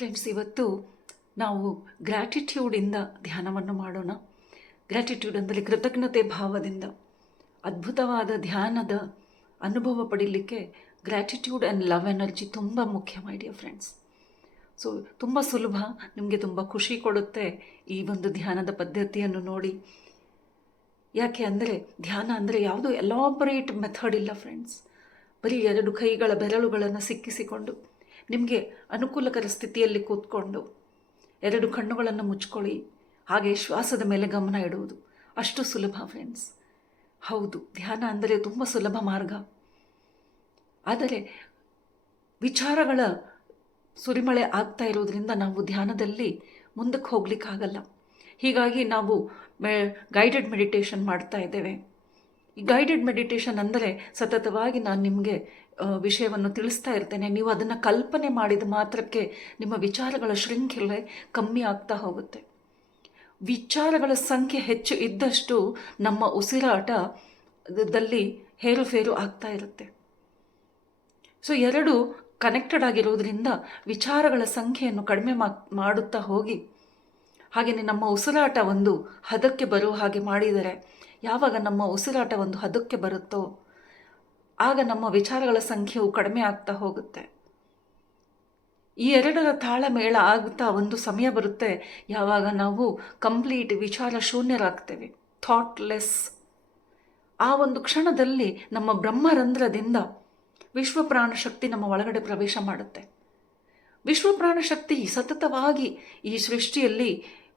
Friends, ಇವತ್ತು ನಾವು ಗ್ರ್ಯಾಟಿಟ್ಯೂಡಿಂದ ಧ್ಯಾನವನ್ನು ಮಾಡೋಣ. ಗ್ರ್ಯಾಟಿಟ್ಯೂಡ್ ಅಂದರೆ ಕೃತಜ್ಞತೆ ಭಾವದಿಂದ ಅದ್ಭುತವಾದ ಧ್ಯಾನದ ಅನುಭವ ಪಡೀಲಿಕ್ಕೆ ಗ್ರ್ಯಾಟಿಟ್ಯೂಡ್ ಆ್ಯಂಡ್ ಲವ್ ಎನರ್ಜಿ ತುಂಬ ಮುಖ್ಯ, ಮೈ ಡಿಯರ್ ಫ್ರೆಂಡ್ಸ್. ಸೊ ತುಂಬ ಸುಲಭ, ನಿಮಗೆ ತುಂಬ ಖುಷಿ ಕೊಡುತ್ತೆ ಈ ಒಂದು ಧ್ಯಾನದ ಪದ್ಧತಿಯನ್ನು ನೋಡಿ. ಯಾಕೆ ಅಂದರೆ ಧ್ಯಾನ ಅಂದರೆ ಯಾವುದೋ ಎಲಾಬರೇಟ್ ಮೆಥಡ್ ಇಲ್ಲ ಫ್ರೆಂಡ್ಸ್. ಬರೀ 2 ಕೈಗಳ ಬೆರಳುಗಳನ್ನು ಸಿಕ್ಕಿಸಿಕೊಂಡು ನಿಮಗೆ ಅನುಕೂಲಕರ ಸ್ಥಿತಿಯಲ್ಲಿ ಕೂತ್ಕೊಂಡು 2 ಕಣ್ಣುಗಳನ್ನು ಮುಚ್ಕೊಳ್ಳಿ, ಹಾಗೆ ಶ್ವಾಸದ ಮೇಲೆ ಗಮನ ಇಡುವುದು. ಅಷ್ಟು ಸುಲಭ ಫ್ರೆಂಡ್ಸ್. ಹೌದು, ಧ್ಯಾನ ಅಂದರೆ ತುಂಬ ಸುಲಭ ಮಾರ್ಗ. ಆದರೆ ವಿಚಾರಗಳ ಸುರಿಮಳೆ ಆಗ್ತಾ ಇರೋದ್ರಿಂದ ನಾವು ಧ್ಯಾನದಲ್ಲಿ ಮುಂದಕ್ಕೆ ಹೋಗ್ಲಿಕ್ಕಾಗಲ್ಲ. ಹೀಗಾಗಿ ನಾವು ಗೈಡೆಡ್ ಮೆಡಿಟೇಷನ್ ಮಾಡ್ತಾ ಇದ್ದೇವೆ. ಈ ಗೈಡೆಡ್ ಮೆಡಿಟೇಷನ್ ಅಂದರೆ ಸತತವಾಗಿ ನಾನು ನಿಮಗೆ ವಿಷಯವನ್ನು ತಿಳಿಸ್ತಾ ಇರ್ತೇನೆ. ನೀವು ಅದನ್ನು ಕಲ್ಪನೆ ಮಾಡಿದ ಮಾತ್ರಕ್ಕೆ ನಿಮ್ಮ ವಿಚಾರಗಳ ಶೃಂಖಲೆ ಕಮ್ಮಿ ಆಗ್ತಾ ಹೋಗುತ್ತೆ. ವಿಚಾರಗಳ ಸಂಖ್ಯೆ ಹೆಚ್ಚು ಇದ್ದಷ್ಟು ನಮ್ಮ ಉಸಿರಾಟದಲ್ಲಿ ಹೇರುಫೇರು ಆಗ್ತಾ ಇರುತ್ತೆ. ಸೊ 2 ಕನೆಕ್ಟೆಡ್ ಆಗಿರೋದ್ರಿಂದ ವಿಚಾರಗಳ ಸಂಖ್ಯೆಯನ್ನು ಕಡಿಮೆ ಮಾಡುತ್ತಾ ಹೋಗಿ, ಹಾಗೆಯೇ ನಮ್ಮ ಉಸಿರಾಟ ಒಂದು ಹದಕ್ಕೆ ಬರೋ ಹಾಗೆ ಮಾಡಿದರೆ, ಯಾವಾಗ ನಮ್ಮ ಉಸಿರಾಟ ಒಂದು ಹದಕ್ಕೆ ಬರುತ್ತೋ ಆಗ ನಮ್ಮ ವಿಚಾರಗಳ ಸಂಖ್ಯೆಯು ಕಡಿಮೆ ಆಗ್ತಾ ಹೋಗುತ್ತೆ. ಈ 2ರ ತಾಳಮೇಳ ಆಗುತ್ತಾ ಒಂದು ಸಮಯ ಬರುತ್ತೆ ಯಾವಾಗ ನಾವು ಕಂಪ್ಲೀಟ್ ವಿಚಾರ ಶೂನ್ಯರಾಗ್ತೇವೆ, ಥಾಟ್ಲೆಸ್. ಆ ಒಂದು ಕ್ಷಣದಲ್ಲಿ ನಮ್ಮ ಬ್ರಹ್ಮರಂಧ್ರದಿಂದ ವಿಶ್ವಪ್ರಾಣ ಶಕ್ತಿ ನಮ್ಮ ಒಳಗಡೆ ಪ್ರವೇಶ ಮಾಡುತ್ತೆ. ವಿಶ್ವಪ್ರಾಣ ಶಕ್ತಿ ಸತತವಾಗಿ ಈ ಸೃಷ್ಟಿಯಲ್ಲಿ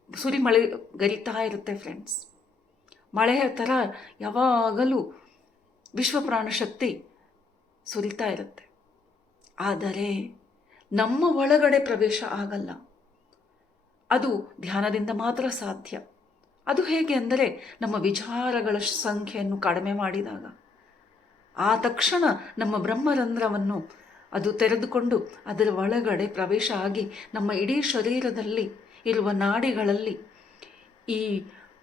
ಸುರಿಮಳೆ ಗರಿತಾ ಇರುತ್ತೆ ಫ್ರೆಂಡ್ಸ್. ಮಳೆಯ ಥರ ಯಾವಾಗಲೂ ವಿಶ್ವಪ್ರಾಣ ಶಕ್ತಿ ಸುರಿತಾ ಇರುತ್ತೆ. ಆದರೆ ನಮ್ಮ ಒಳಗಡೆ ಪ್ರವೇಶ ಆಗಲ್ಲ. ಅದು ಧ್ಯಾನದಿಂದ ಮಾತ್ರ ಸಾಧ್ಯ. ಅದು ಹೇಗೆ ಅಂದರೆ ನಮ್ಮ ವಿಚಾರಗಳ ಸಂಖ್ಯೆಯನ್ನು ಕಡಿಮೆ ಮಾಡಿದಾಗ ಆ ತಕ್ಷಣ ನಮ್ಮ ಬ್ರಹ್ಮರಂಧ್ರವನ್ನು ಅದು ತೆರೆದುಕೊಂಡು ಅದರ ಒಳಗಡೆ ಪ್ರವೇಶ ಆಗಿ ನಮ್ಮ ಇಡೀ ಶರೀರದಲ್ಲಿ ಇರುವ ನಾಡಿಗಳಲ್ಲಿ ಈ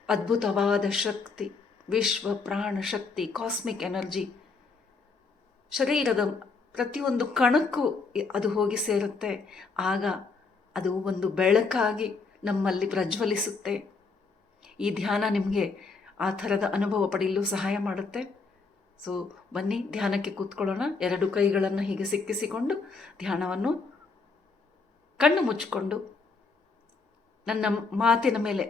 ಅದ್ಭುತವಾದ ಶಕ್ತಿ, ವಿಶ್ವ ಪ್ರಾಣ ಶಕ್ತಿ, ಕಾಸ್ಮಿಕ್ ಎನರ್ಜಿ ಶರೀರದ ಪ್ರತಿಯೊಂದು ಕಣಕ್ಕೂ ಅದು ಹೋಗಿ ಸೇರುತ್ತೆ. ಆಗ ಅದು ಒಂದು ಬೆಳಕಾಗಿ ನಮ್ಮಲ್ಲಿ ಪ್ರಜ್ವಲಿಸುತ್ತೆ. ಈ ಧ್ಯಾನ ನಿಮಗೆ ಆ ಥರದ ಅನುಭವ ಪಡೆಯಲು ಸಹಾಯ ಮಾಡುತ್ತೆ. ಸೊ ಬನ್ನಿ, ಧ್ಯಾನಕ್ಕೆ ಕೂತ್ಕೊಳ್ಳೋಣ. 2 ಕೈಗಳನ್ನು ಹೀಗೆ ಸಿಕ್ಕಿಸಿಕೊಂಡು ಧ್ಯಾನವನ್ನು ಕಣ್ಣು ಮುಚ್ಚಿಕೊಂಡು ನನ್ನ ಮಾತಿನ ಮೇಲೆ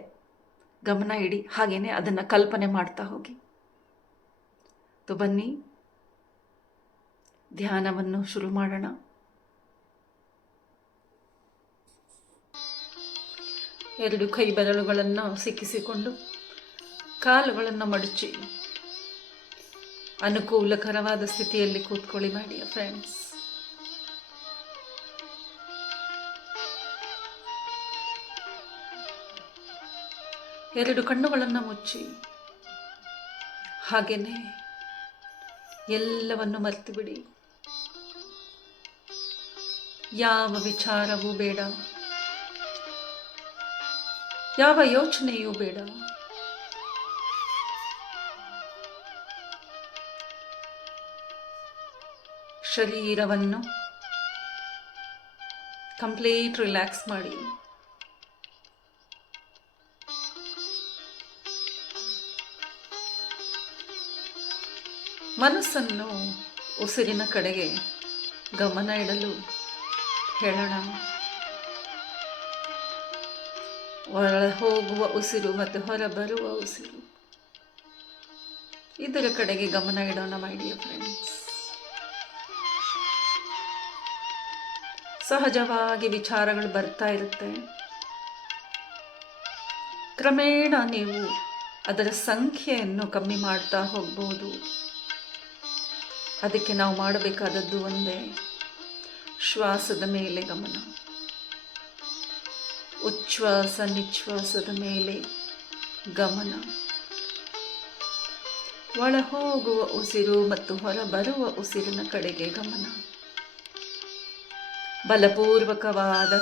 ಗಮನ ಇಡಿ, ಹಾಗೇನೆ ಅದನ್ನು ಕಲ್ಪನೆ ಮಾಡ್ತಾ ಹೋಗಿ. ಸೊ ಬನ್ನಿ, ಧ್ಯಾನವನ್ನು ಶುರು ಮಾಡೋಣ. ಎರಡು ಕೈ ಬೆರಳುಗಳನ್ನು ಸಿಕ್ಕಿಸಿಕೊಂಡು ಕಾಲುಗಳನ್ನು ಮಡಚಿ ಅನುಕೂಲಕರವಾದ ಸ್ಥಿತಿಯಲ್ಲಿ ಕೂತ್ಕೊಳ್ಳಿ ಮೈ ಡಿಯರ್ ಫ್ರೆಂಡ್ಸ್. ಎರಡು ಕಣ್ಣುಗಳನ್ನು ಮುಚ್ಚಿ ಹಾಗೇನೆ ಎಲ್ಲವನ್ನು ಮರೆತು ಬಿಡಿ. ಯಾವ ವಿಚಾರವೂ ಬೇಡ, ಯಾವ ಯೋಚನೆಯೂ ಬೇಡ. ಶರೀರವನ್ನು ಕಂಪ್ಲೀಟ್ ರಿಲ್ಯಾಕ್ಸ್ ಮಾಡಿ. ಮನಸ್ಸನ್ನು ಉಸಿರಿನ ಕಡೆಗೆ ಗಮನ ಇಡಲು ಹೇಳೋಣ. ಒಳ ಹೋಗುವ ಉಸಿರು ಮತ್ತು ಹೊರ ಬರುವ ಉಸಿರು, ಇದರ ಕಡೆಗೆ ಗಮನ ಇಡೋಣ ಮೈ ಡಿಯರ್ ಫ್ರೆಂಡ್ಸ್. ಸಹಜವಾಗಿ ವಿಚಾರಗಳು ಬರ್ತಾ ಇರುತ್ತೆ. ಕ್ರಮೇಣ ನೀವು ಅದರ ಸಂಖ್ಯೆಯನ್ನು ಕಮ್ಮಿ ಮಾಡ್ತಾ ಹೋಗ್ಬೋದು. ಅದಕ್ಕೆ ನಾವು ಮಾಡಬೇಕಾದದ್ದು ಒಂದೇ, ಶ್ವಾಸದ ಮೇಲೆ ಗಮನ. ಉಚ್ಛ್ವಾಸ ನಿಶ್ವಾಸದ ಮೇಲೆ ಗಮನ. ಒಳ ಹೋಗುವ ಉಸಿರು ಮತ್ತು ಹೊರ ಬರುವ ಉಸಿರಿನ ಕಡೆಗೆ ಗಮನ. ಬಲಪೂರ್ವಕವಾದ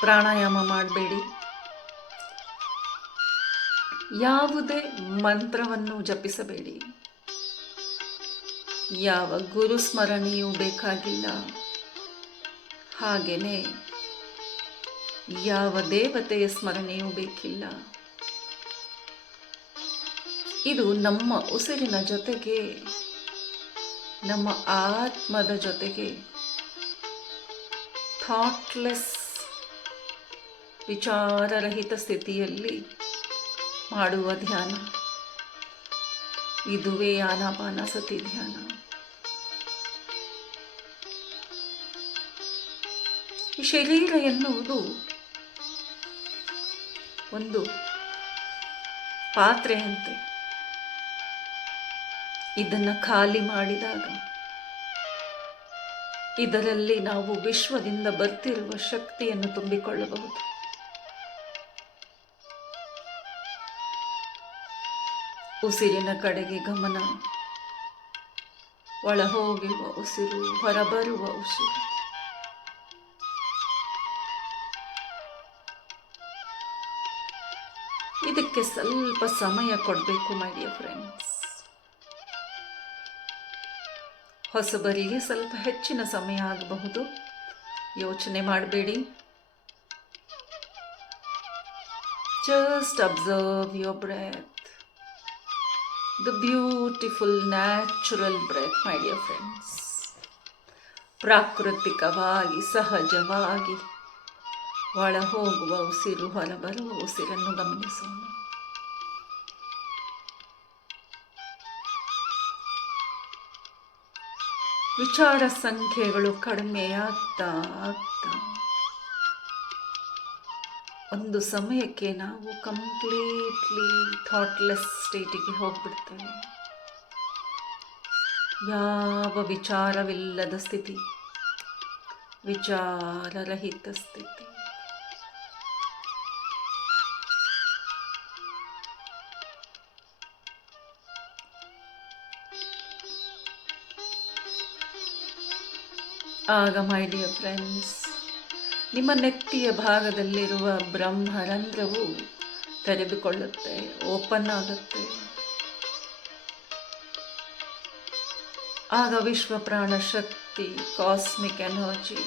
ಪ್ರಾಣಾಯಾಮ ಮಾಡಬೇಡಿ. ಯಾವುದೇ ಮಂತ್ರವನ್ನು ಜಪಿಸಬೇಡಿ. ಯಾವ ಗುರು ಸ್ಮರಣೆಯೂ ಬೇಕಾಗಿಲ್ಲ. ಹಾಗೆಯೇ ಯಾವ ದೇವತೆಯ ಸ್ಮರಣೆಯೂ ಬೇಕಿಲ್ಲ. ಇದು ನಮ್ಮ ಉಸಿರಿನ ಜೊತೆಗೆ, ನಮ್ಮ ಆತ್ಮದ ಜೊತೆಗೆ ಥಾಟ್ಲೆಸ್, ವಿಚಾರರಹಿತ ಸ್ಥಿತಿಯಲ್ಲಿ ಮಾಡುವ ಧ್ಯಾನ. ಇದುವೇ ಆನಾಪಾನಸತಿ ಧ್ಯಾನ. ಈ ಶರೀರ ಎನ್ನುವುದು ಒಂದು ಪಾತ್ರೆಯಂತೆ. ಇದನ್ನು ಖಾಲಿ ಮಾಡಿದಾಗ ಇದರಲ್ಲಿ ನಾವು ವಿಶ್ವದಿಂದ ಬರ್ತಿರುವ ಶಕ್ತಿಯನ್ನು ತುಂಬಿಕೊಳ್ಳಬಹುದು. ಉಸಿರಿನ ಕಡೆಗೆ ಗಮನ, ಒಳಹೋಗುವ ಉಸಿರು, ಹೊರಬರುವ ಉಸಿರು. ಇದಕ್ಕೆ ಸ್ವಲ್ಪ ಸಮಯ ಕೊಡಬೇಕು ಮೈ ಡಿಯರ್ ಫ್ರೆಂಡ್ಸ್. ಹೊಸಬರಿಗೆ ಸ್ವಲ್ಪ ಹೆಚ್ಚಿನ ಸಮಯ ಆಗಬಹುದು, ಯೋಚನೆ ಮಾಡಬೇಡಿ. Just observe your breath, the beautiful natural breath my dear friends. ಪ್ರಾಕೃತಿಕವಾಗಿ, ಸಹಜವಾಗಿ ಒಳ ಹೋಗುವ ಉಸಿರು, ಹೊರಬರುವ ಉಸಿರನ್ನು ಗಮನಿಸೋಣ. ವಿಚಾರ ಸಂಖ್ಯೆಗಳು ಕಡಿಮೆಯಾಗ್ತಾ ಆಗ್ತಾ ಒಂದು ಸಮಯಕ್ಕೆ ನಾವು ಕಂಪ್ಲೀಟ್ಲಿ ಥಾಟ್ಲೆಸ್ ಸ್ಟೇಟಿಗೆ ಹೋಗ್ಬಿಡ್ತೇವೆ. ಯಾವ ವಿಚಾರವಿಲ್ಲದ ಸ್ಥಿತಿ, ವಿಚಾರರಹಿತ ಸ್ಥಿತಿ. ಆಗ ಮೈ ಡಿಯರ್ ಫ್ರೆಂಡ್ಸ್, ನಿಮ್ಮ ನೆತ್ತಿಯ ಭಾಗದಲ್ಲಿರುವ ಬ್ರಹ್ಮರಂಧ್ರವು ತೆರೆದುಕೊಳ್ಳುತ್ತೆ, ಓಪನ್ ಆಗುತ್ತೆ. ಆಗ ವಿಶ್ವ ಪ್ರಾಣ ಶಕ್ತಿ, ಕಾಸ್ಮಿಕ್ ಎನರ್ಜಿ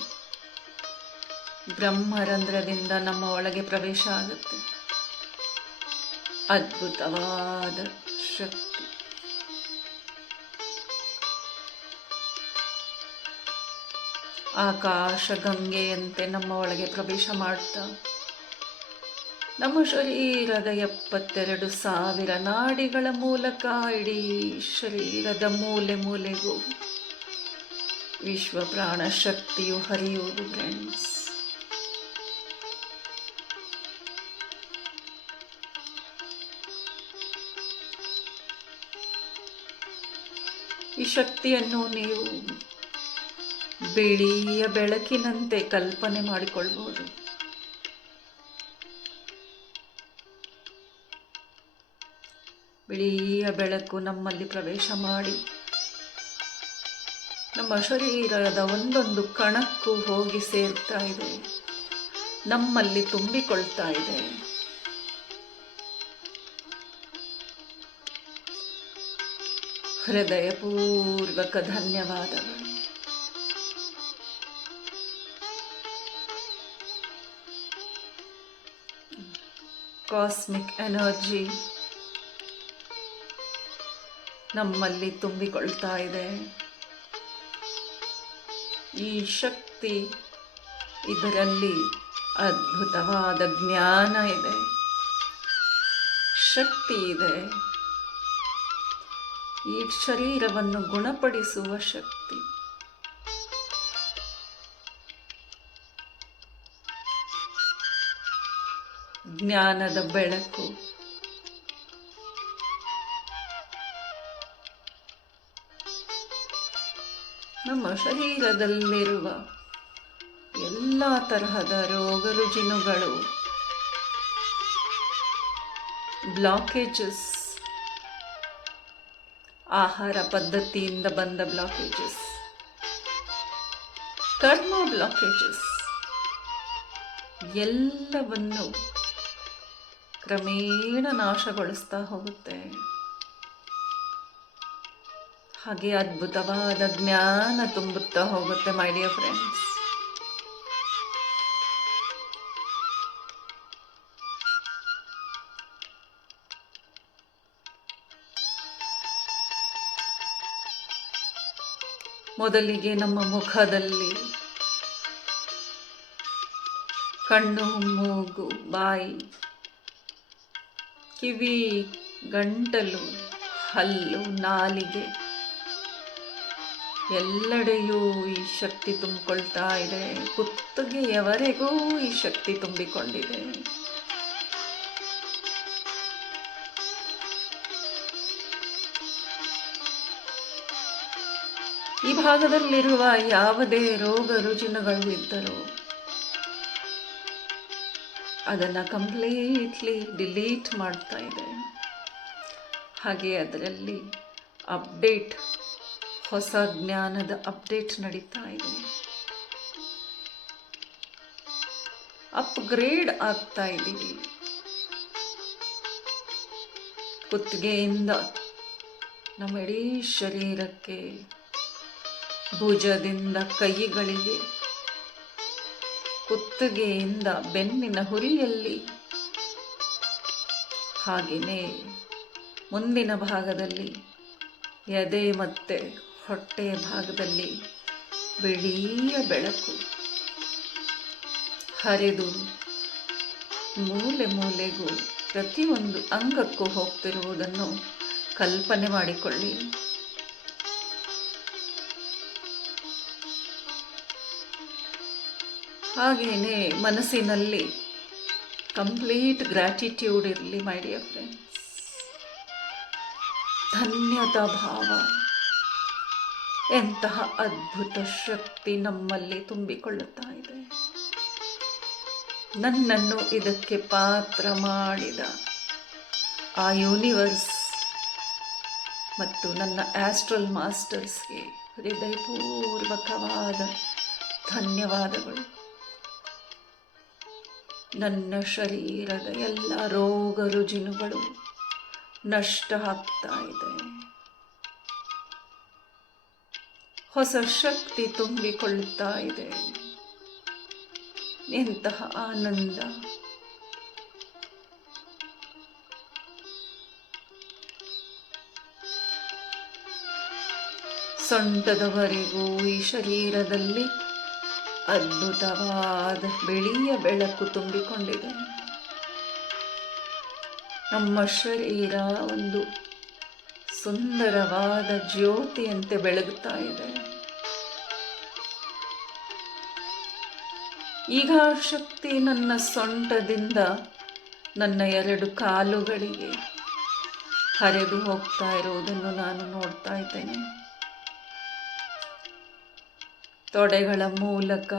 ಬ್ರಹ್ಮರಂಧ್ರದಿಂದ ನಮ್ಮ ಒಳಗೆ ಪ್ರವೇಶ ಆಗುತ್ತೆ. ಅದ್ಭುತವಾದ ಶಕ್ತಿ. ಆಕಾಶ ಗಂಗೆಯಂತೆ ನಮ್ಮ ಒಳಗೆ ಪ್ರವೇಶ ಮಾಡ್ತಾ ನಮ್ಮ ಶರೀರದ 72,000 ನಾಡಿಗಳ ಮೂಲಕ ಇಡೀ ಶರೀರದ ಮೂಲೆ ಮೂಲೆಗೂ ವಿಶ್ವ ಪ್ರಾಣ ಶಕ್ತಿಯು ಹರಿಯುವುದು ಫ್ರೆಂಡ್ಸ್. ಈ ಶಕ್ತಿಯನ್ನು ನೀವು ಬಿಳಿಯ ಬೆಳಕಿನಂತೆ ಕಲ್ಪನೆ ಮಾಡಿಕೊಳ್ಬಹುದು. ಬಿಳಿಯ ಬೆಳಕು ನಮ್ಮಲ್ಲಿ ಪ್ರವೇಶ ಮಾಡಿ ನಮ್ಮ ಶರೀರದ ಒಂದೊಂದು ಕಣಕ್ಕೂ ಹೋಗಿ ಸೇರ್ತಾ ಇದೆ, ನಮ್ಮಲ್ಲಿ ತುಂಬಿಕೊಳ್ತಾ ಇದೆ. ಹೃದಯಪೂರ್ವಕ ಧನ್ಯವಾದಗಳು. ಕಾಸ್ಮಿಕ್ ಎನರ್ಜಿ ನಮ್ಮಲ್ಲಿ ತುಂಬಿಕೊಳ್ತಾ ಇದೆ. ಈ ಶಕ್ತಿ, ಇದರಲ್ಲಿ ಅದ್ಭುತವಾದ ಜ್ಞಾನ ಇದೆ, ಶಕ್ತಿ ಇದೆ. ಈ ಶರೀರವನ್ನು ಗುಣಪಡಿಸುವ ಶಕ್ತಿ. ಜ್ಞಾನದ ಬೆಳಕು ನಮ್ಮ ಶರೀರದಲ್ಲಿರುವ ಎಲ್ಲ ತರಹದ ರೋಗ ರುಜಿನಗಳು, ಬ್ಲಾಕೇಜಸ್, ಆಹಾರ ಪದ್ಧತಿಯಿಂದ ಬಂದ ಬ್ಲಾಕೇಜಸ್, ಕರ್ಮ ಬ್ಲಾಕೇಜಸ್ ಎಲ್ಲವನ್ನು ಕ್ರಮೇಣ ನಾಶಗೊಳಿಸ್ತಾ ಹೋಗುತ್ತೆ. ಹಾಗೆ ಅದ್ಭುತವಾದ ಜ್ಞಾನ ತುಂಬುತ್ತಾ ಹೋಗುತ್ತೆ ಮೈ ಡಿಯರ್ ಫ್ರೆಂಡ್ಸ್. ಮೊದಲಿಗೆ ನಮ್ಮ ಮುಖದಲ್ಲಿ ಕಣ್ಣು, ಮೂಗು, ಬಾಯಿ, ಕಿವಿ, ಗಂಟಲು, ಹಲ್ಲು, ನಾಲಿಗೆ ಎಲ್ಲೆಡೆಯೂ ಈ ಶಕ್ತಿ ತುಂಬಿಕೊಳ್ತಾ ಇದೆ. ಕುತ್ತಿಗೆಯವರೆಗೂ ಈ ಶಕ್ತಿ ತುಂಬಿಕೊಂಡಿದೆ. ಈ ಭಾಗದಲ್ಲಿರುವ ಯಾವುದೇ ರೋಗ ರುಜಿನಗಳು ಇದ್ದರೂ ಅದನ್ನು ಕಂಪ್ಲೀಟ್ಲಿ ಡಿಲೀಟ್ ಮಾಡ್ತಾ ಇದೆ. ಹಾಗೆ ಅದರಲ್ಲಿ ಅಪ್ಡೇಟ್, ಹೊಸ ಜ್ಞಾನದ ಅಪ್ಡೇಟ್ ನಡೀತಾ ಇದೆ. ಅಪ್ಗ್ರೇಡ್ ಆಗ್ತಾ ಇದ್ದೀವಿ. ಕುತ್ತಿಗೆಯಿಂದ ನಮ್ಮ ಇಡೀ ಶರೀರಕ್ಕೆ, ಭುಜದಿಂದ ಕೈಗಳಿಗೆ, ಕುತ್ತಿಗೆಯಿಂದ ಬೆನ್ನಿನ ಹುರಿಯಲ್ಲಿ, ಹಾಗೆಯೇ ಮುಂದಿನ ಭಾಗದಲ್ಲಿ ಎದೆ ಮತ್ತು ಹೊಟ್ಟೆಯ ಭಾಗದಲ್ಲಿ ಬಿಳಿಯ ಬೆಳಕು ಹರಿದು ಮೂಲೆ ಮೂಲೆಗೂ ಪ್ರತಿಯೊಂದು ಅಂಗಕ್ಕೂ ಹೋಗ್ತಿರುವುದನ್ನು ಕಲ್ಪನೆ ಮಾಡಿಕೊಳ್ಳಿ. ಹಾಗೆಯೇ ಮನಸ್ಸಿನಲ್ಲಿ ಕಂಪ್ಲೀಟ್ ಗ್ರ್ಯಾಟಿಟ್ಯೂಡ್ ಇರಲಿ ಮೈ ಡಿಯರ್ ಫ್ರೆಂಡ್ಸ್. ಧನ್ಯತಾ ಭಾವ. ಎಂತಹ ಅದ್ಭುತ ಶಕ್ತಿ ನಮ್ಮಲ್ಲಿ ತುಂಬಿಕೊಳ್ಳುತ್ತಾ ಇದೆ. ನನ್ನನ್ನು ಇದಕ್ಕೆ ಪಾತ್ರ ಮಾಡಿದ ಆ ಯೂನಿವರ್ಸ್ ಮತ್ತು ನನ್ನ ಆಸ್ಟ್ರಲ್ ಮಾಸ್ಟರ್ಸ್ಗೆ ಹೃದಯಪೂರ್ವಕವಾದ ಧನ್ಯವಾದಗಳು. ನನ್ನ ಶರೀರದ ಎಲ್ಲ ರೋಗ ರುಜಿನಗಳು ನಷ್ಟ ಆಗ್ತಾ ಇದೆ. ಹೊಸ ಶಕ್ತಿ ತುಂಬಿಕೊಳ್ಳುತ್ತಾ ಇದೆ. ಎಂತಹ ಆನಂದ. ಸೊಂಟದವರೆಗೂ ಈ ಶರೀರದಲ್ಲಿ ಅದ್ಭುತವಾದ ಬಿಳಿಯ ಬೆಳಕು ತುಂಬಿಕೊಂಡಿದೆ. ನಮ್ಮ ಶರೀರ ಒಂದು ಸುಂದರವಾದ ಜ್ಯೋತಿಯಂತೆ ಬೆಳಗುತ್ತಾ ಇದೆ. ಈಗ ಶಕ್ತಿ ನನ್ನ ಸೊಂಟದಿಂದ ನನ್ನ 2 ಕಾಲುಗಳಿಗೆ ಹರಿದು ಹೋಗ್ತಾ ಇರುವುದನ್ನು ನಾನು ನೋಡ್ತಾ ಇದ್ದೇನೆ. ತೊಡೆಗಳ ಮೂಲಕ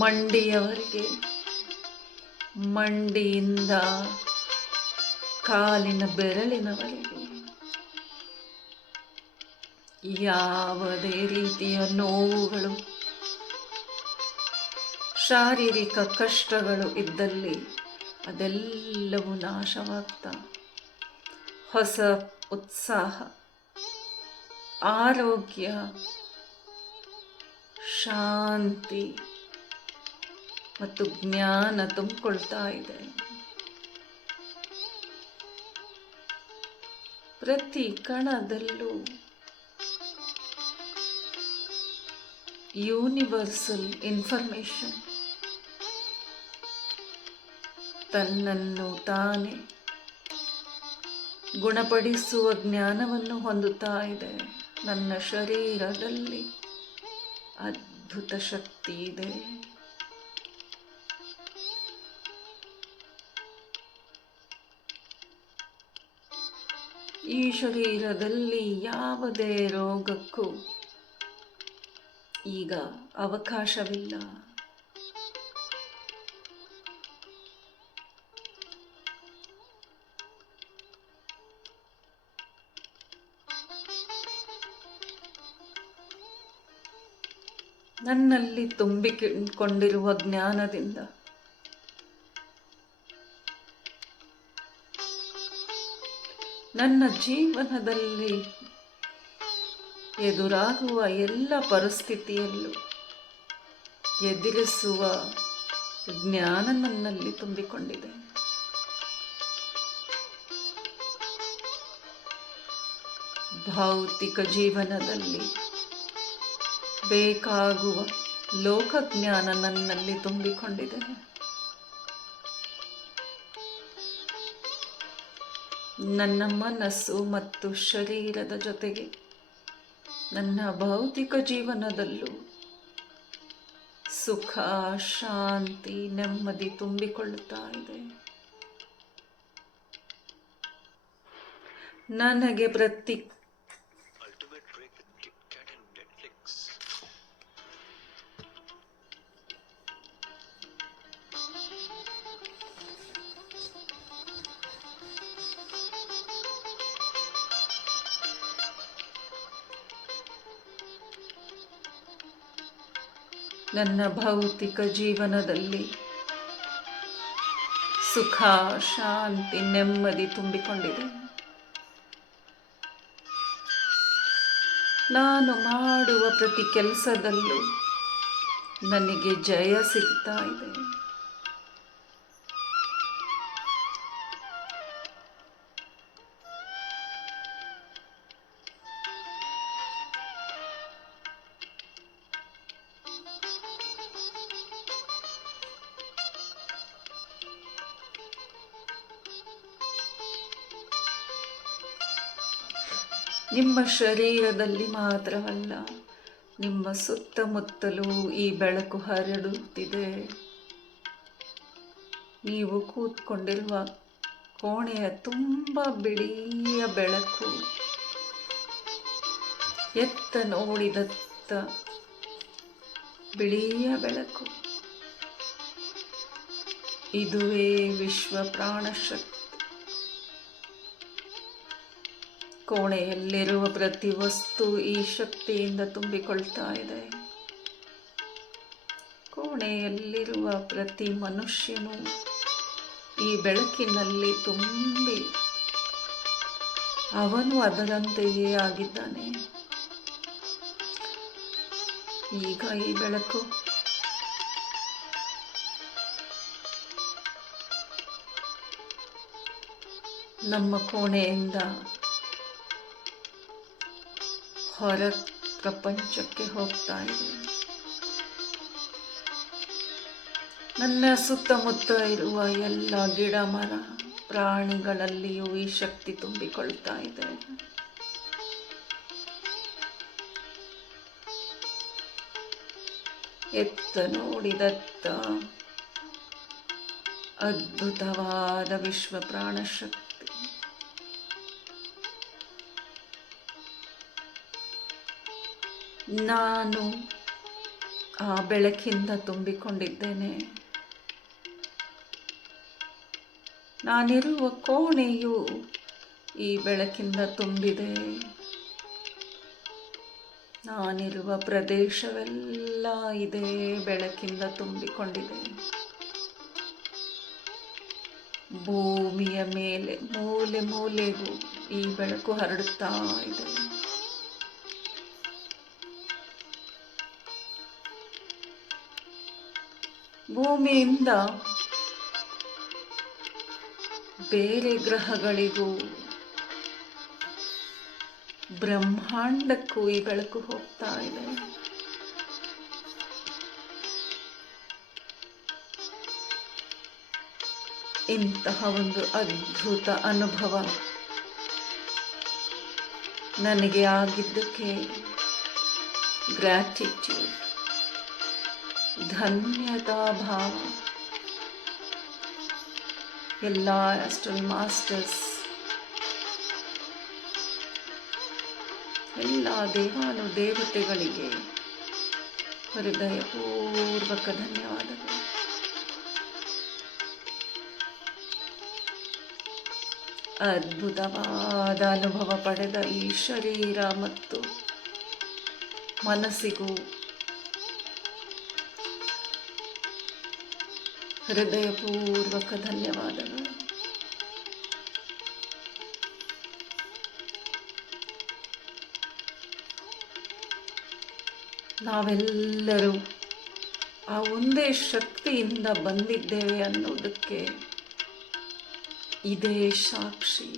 ಮಂಡಿಯವರೆಗೆ, ಮಂಡಿಯಿಂದ ಕಾಲಿನ ಬೆರಳಿನವರೆಗೆ ಯಾವುದೇ ರೀತಿಯ ನೋವುಗಳು, ಶಾರೀರಿಕ ಕಷ್ಟಗಳು ಇದ್ದಲ್ಲಿ ಅದೆಲ್ಲವೂ ನಾಶವಾಗ್ತಾ ಹೊಸ ಉತ್ಸಾಹ, ಆರೋಗ್ಯ, ಶಾಂತಿ ಮತ್ತು ಜ್ಞಾನ ತುಂಬಿಕೊಳ್ತಾ ಇದೆ. ಪ್ರತಿ ಕಣದಲ್ಲೂ ಯೂನಿವರ್ಸಲ್ ಇನ್ಫಾರ್ಮೇಷನ್ ತನ್ನನ್ನು ತಾನೇ ಗುಣಪಡಿಸುವ ಜ್ಞಾನವನ್ನು ಹೊಂದುತ್ತಾ ಇದೆ. ನನ್ನ ಶರೀರದಲ್ಲಿ ಅದ್ಭುತ ಶಕ್ತಿ ಇದೆ. ಈ ಶರೀರದಲ್ಲಿ ಯಾವುದೇ ರೋಗಕ್ಕೂ ಈಗ ಅವಕಾಶವಿಲ್ಲ. ನನ್ನಲ್ಲಿ ತುಂಬಿಕೊಂಡಿರುವ ಜ್ಞಾನದಿಂದ ನನ್ನ ಜೀವನದಲ್ಲಿ ಎದುರಾಗುವ ಎಲ್ಲ ಪರಿಸ್ಥಿತಿಯಲ್ಲೂ ಎದುರಿಸುವ ಜ್ಞಾನ ನನ್ನಲ್ಲಿ ತುಂಬಿಕೊಂಡಿದೆ. ಭೌತಿಕ ಜೀವನದಲ್ಲಿ ಬೇಕಾಗುವ ಲೋಕಜ್ಞಾನ ನನ್ನಲ್ಲಿ ತುಂಬಿಕೊಂಡಿದೆ. ನನ್ನ ಮನಸ್ಸು ಮತ್ತು ಶರೀರದ ಜೊತೆಗೆ ನನ್ನ ಭೌತಿಕ ಜೀವನದಲ್ಲೂ ಸುಖ, ಶಾಂತಿ, ನೆಮ್ಮದಿ ತುಂಬಿಕೊಳ್ಳುತ್ತಾ ಇದೆ. ನನಗೆ ನನ್ನ ಭೌತಿಕ ಜೀವನದಲ್ಲಿ ಸುಖ, ಶಾಂತಿ, ನೆಮ್ಮದಿ ತುಂಬಿಕೊಂಡಿದೆ. ನಾನು ಮಾಡುವ ಪ್ರತಿ ಕೆಲಸದಲ್ಲೂ ನನಗೆ ಜಯ ಸಿಗ್ತಾ ಇದೆ. ನಿಮ್ಮ ಶರೀರದಲ್ಲಿ ಮಾತ್ರವಲ್ಲ, ನಿಮ್ಮ ಸುತ್ತಮುತ್ತಲೂ ಈ ಬೆಳಕು ಹರಡುತ್ತಿದೆ. ನೀವು ಕೂತ್ಕೊಂಡಿರುವ ಕೋಣೆಯ ತುಂಬ ಬಿಳಿಯ ಬೆಳಕು, ಎತ್ತ ನೋಡಿದತ್ತ ಬಿಳಿಯ ಬೆಳಕು. ಇದುವೇ ವಿಶ್ವ ಪ್ರಾಣಶಕ್ತಿ. ಕೋಣೆಯಲ್ಲಿರುವ ಪ್ರತಿ ವಸ್ತು ಈ ಶಕ್ತಿಯಿಂದ ತುಂಬಿಕೊಳ್ತಾ ಇದೆ. ಕೋಣೆಯಲ್ಲಿರುವ ಪ್ರತಿ ಮನುಷ್ಯನು ಈ ಬೆಳಕಿನಲ್ಲಿ ತುಂಬಿ ಅವನು ಅದರಂತೆಯೇ ಆಗಿದ್ದಾನೆ. ಈಗ ಈ ಬೆಳಕು ನಮ್ಮ ಕೋಣೆಯಿಂದ ಹೊರ ಪ್ರಪಂಚಕ್ಕೆ ಹೋಗ್ತಾ ಇದೆ. ನನ್ನ ಸುತ್ತಮುತ್ತ ಇರುವ ಎಲ್ಲ ಗಿಡ ಮರ ಪ್ರಾಣಿಗಳಲ್ಲಿಯೂ ಈ ಶಕ್ತಿ ತುಂಬಿಕೊಳ್ತಾ ಇದೆ. ಎತ್ತ ನೋಡಿದತ್ತ ಅದ್ಭುತವಾದ ವಿಶ್ವ ಪ್ರಾಣಶಕ್ತಿ. ನಾನು ಆ ಬೆಳಕಿಂದ ತುಂಬಿಕೊಂಡಿದ್ದೇನೆ. ನಾನಿರುವ ಕೋಣೆಯು ಈ ಬೆಳಕಿಂದ ತುಂಬಿದೆ. ನಾನಿರುವ ಪ್ರದೇಶವೆಲ್ಲ ಇದೇ ಬೆಳಕಿಂದ ತುಂಬಿಕೊಂಡಿದೆ. ಭೂಮಿಯ ಮೇಲೆ ಮೂಲೆ ಮೂಲೆಗೂ ಈ ಬೆಳಕು ಹರಡುತ್ತಾ ಇದೆ. ಭೂಮಿಯಿಂದ ಬೇರೆ ಗ್ರಹಗಳಿಗೂ ಬ್ರಹ್ಮಾಂಡಕ್ಕೂ ಈ ಬೆಳಕು ಹೋಗ್ತಾ ಇದೆ. ಇಂತಹ ಒಂದು ಅದ್ಭುತ ಅನುಭವ ನನಗೆ ಆಗಿದ್ದಕ್ಕೆ ಗ್ರ್ಯಾಟಿಟ್ಯೂಡ್, ಧನ್ಯತಾ ಭಾವ. ಎಲ್ಲ ಆಸ್ಟ್ರಲ್ ಮಾಸ್ಟರ್ಸ್, ಎಲ್ಲ ದೇವಾನುದೇವತೆಗಳಿಗೆ ಹೃದಯಪೂರ್ವಕ ಧನ್ಯವಾದಗಳು. ಅದ್ಭುತವಾದ ಅನುಭವ ಪಡೆದ ಈ ಶರೀರ ಮತ್ತು ಮನಸ್ಸಿಗೂ ಹೃದಯಪೂರ್ವಕ ಧನ್ಯವಾದಗಳು. ನಾವೆಲ್ಲರೂ ಆ ಒಂದೇ ಶಕ್ತಿಯಿಂದ ಬಂದಿದ್ದೇವೆ ಅನ್ನೋದಕ್ಕೆ ಇದೇ ಸಾಕ್ಷಿ.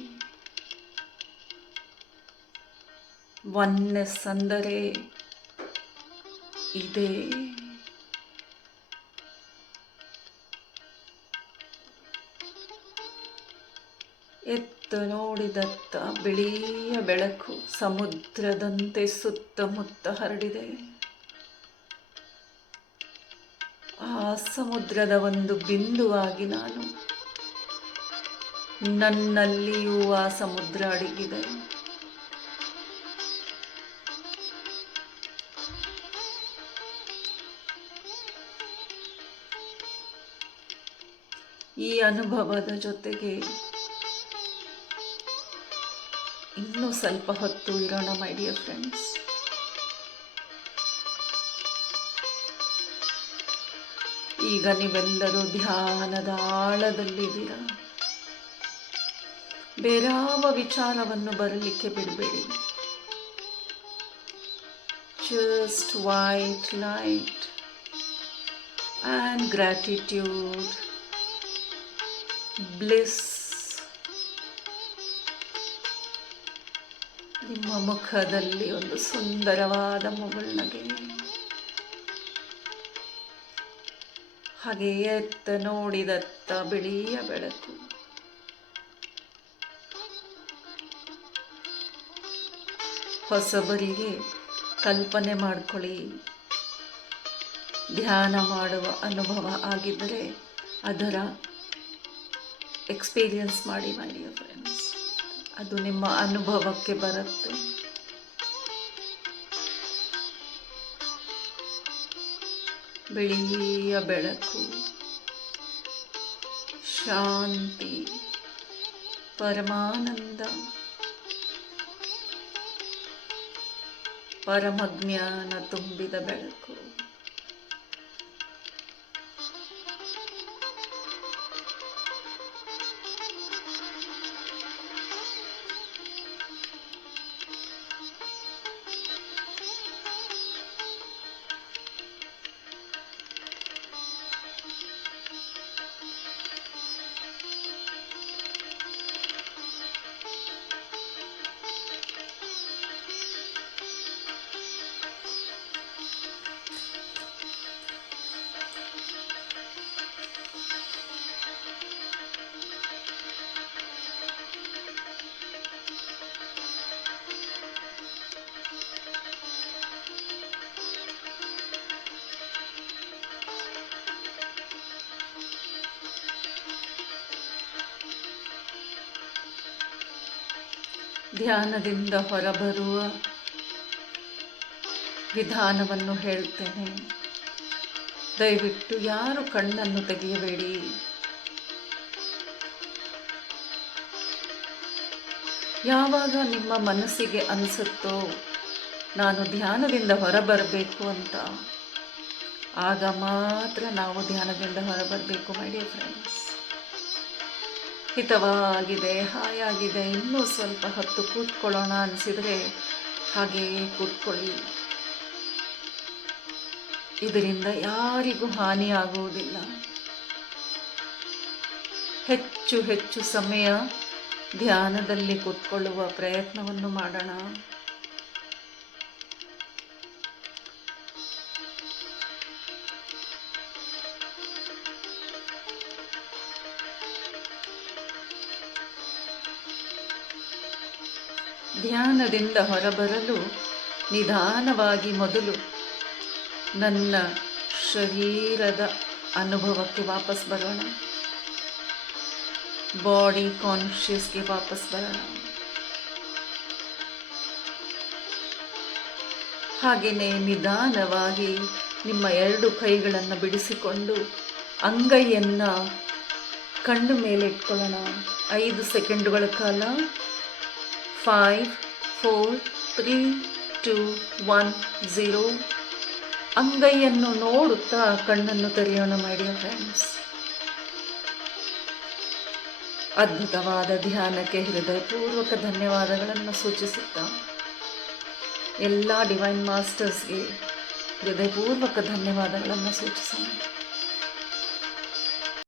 ಒನ್ನೆಸ್ ಅಂದರೆ ಇದೇ. ಎತ್ತ ನೋಡಿದತ್ತ ಬಿಳಿಯ ಬೆಳಕು ಸಮುದ್ರದಂತೆ ಸುತ್ತಮುತ್ತ ಹರಡಿದೆ. ಆ ಸಮುದ್ರದ ಒಂದು ಬಿಂದುವಾಗಿ ನಾನು, ನನ್ನಲ್ಲಿಯೂ ಆ ಸಮುದ್ರ ಅಡಗಿದೆ. ಈ ಅನುಭವದ ಜೊತೆಗೆ ಇನ್ನೂ ಸ್ವಲ್ಪ ಹೊತ್ತು ಇರೋಣ ಮೈ ಡಿಯರ್ ಫ್ರೆಂಡ್ಸ್. ಈಗ ನೀವೆಲ್ಲರೂ ಧ್ಯಾನದ ಆಳದಲ್ಲಿದ್ದೀರಾ. ಬೇರಾವ ವಿಚಾರವನ್ನು ಬರಲಿಕ್ಕೆ ಬಿಡಬೇಡಿ. Just white light and gratitude, bliss ನಿಮ್ಮ ಮುಖದಲ್ಲಿ ಒಂದು ಸುಂದರವಾದ ಮುಗುಳ್ನಗೆ. ಹಾಗೆ ಎತ್ತ ನೋಡಿದತ್ತ ಬಿಳಿಯ ಬೆಳಕು. ಹೊಸಬರಿಗೆ ಕಲ್ಪನೆ ಮಾಡಿಕೊಳ್ಳಿ, ಧ್ಯಾನ ಮಾಡುವ ಅನುಭವ ಆಗಿದ್ದರೆ ಅದರ ಎಕ್ಸ್ಪೀರಿಯನ್ಸ್ ಮಾಡಿ ಮೈ ಡಿಯರ್ ಫ್ರೆಂಡ್ಸ್. ಅದು ನಿಮ್ಮ ಅನುಭವಕ್ಕೆ ಬರುತ್ತೆ. ಬಿಳಿಯ ಬೆಳಕು, ಶಾಂತಿ, ಪರಮಾನಂದ, ಪರಮಜ್ಞಾನ ತುಂಬಿದ ಬೆಳಕು. ಧ್ಯಾನದಿಂದ ಹೊರಬರುವ ವಿಧಾನವನ್ನು ಹೇಳ್ತೇನೆ. ದಯವಿಟ್ಟು ಯಾರು ಕಣ್ಣನ್ನು ತೆಗೆಯಬೇಡಿ. ಯಾವಾಗ ನಿಮ್ಮ ಮನಸ್ಸಿಗೆ ಅನಿಸುತ್ತೋ ನಾನು ಧ್ಯಾನದಿಂದ ಹೊರಬರಬೇಕು ಅಂತ, ಆಗ ಮಾತ್ರ ನಾವು ಧ್ಯಾನದಿಂದ ಹೊರಬರಬೇಕು ಮೈ ಡಿಯರ್ ಫ್ರೆಂಡ್ಸ್. ಹಿತವಾಗಿದೆ, ಹಾಯಾಗಿದೆ, ಇನ್ನೂ ಸ್ವಲ್ಪ ಹೊತ್ತು ಕೂತ್ಕೊಳ್ಳೋಣ ಅನಿಸಿದರೆ ಹಾಗೆಯೇ ಕೂತ್ಕೊಳ್ಳಿ. ಇದರಿಂದ ಯಾರಿಗೂ ಹಾನಿಯಾಗುವುದಿಲ್ಲ. ಹೆಚ್ಚು ಹೆಚ್ಚು ಸಮಯ ಧ್ಯಾನದಲ್ಲಿ ಕೂತ್ಕೊಳ್ಳುವ ಪ್ರಯತ್ನವನ್ನು ಮಾಡೋಣ. ಧ್ಯಾನದಿಂದ ಹೊರಬರಲು ನಿಧಾನವಾಗಿ ಮೊದಲು ನನ್ನ ಶರೀರದ ಅನುಭವಕ್ಕೆ ವಾಪಸ್ ಬರೋಣ. ಬಾಡಿ ಕಾನ್ಷಿಯಸ್ಗೆ ವಾಪಸ್ ಬರೋಣ. ಹಾಗೆಯೇ ನಿಧಾನವಾಗಿ ನಿಮ್ಮ 2 ಕೈಗಳನ್ನು ಬಿಡಿಸಿಕೊಂಡು ಅಂಗೈಯನ್ನು ಕಣ್ಣು ಮೇಲೆ ಇಟ್ಕೊಳ್ಳೋಣ. 5 ಸೆಕೆಂಡುಗಳ ಕಾಲ. 5, 4, 3, 2, 1, 0. ಅಂಗೈಯನ್ನು ನೋಡುತ್ತಾ ಕಣ್ಣನ್ನು ತೆರೆಯೋಣ ಮೈ ಡಿಯರ್ ಫ್ರೆಂಡ್ಸ್. ಅದ್ಭುತವಾದ ಧ್ಯಾನಕ್ಕೆ ಹೃದಯಪೂರ್ವಕ ಧನ್ಯವಾದಗಳನ್ನು ಸೂಚಿಸುತ್ತಾ ಎಲ್ಲ ಡಿವೈನ್ ಮಾಸ್ಟರ್ಸ್ಗೆ ಹೃದಯಪೂರ್ವಕ ಧನ್ಯವಾದಗಳನ್ನು ಸೂಚಿಸೋಣ.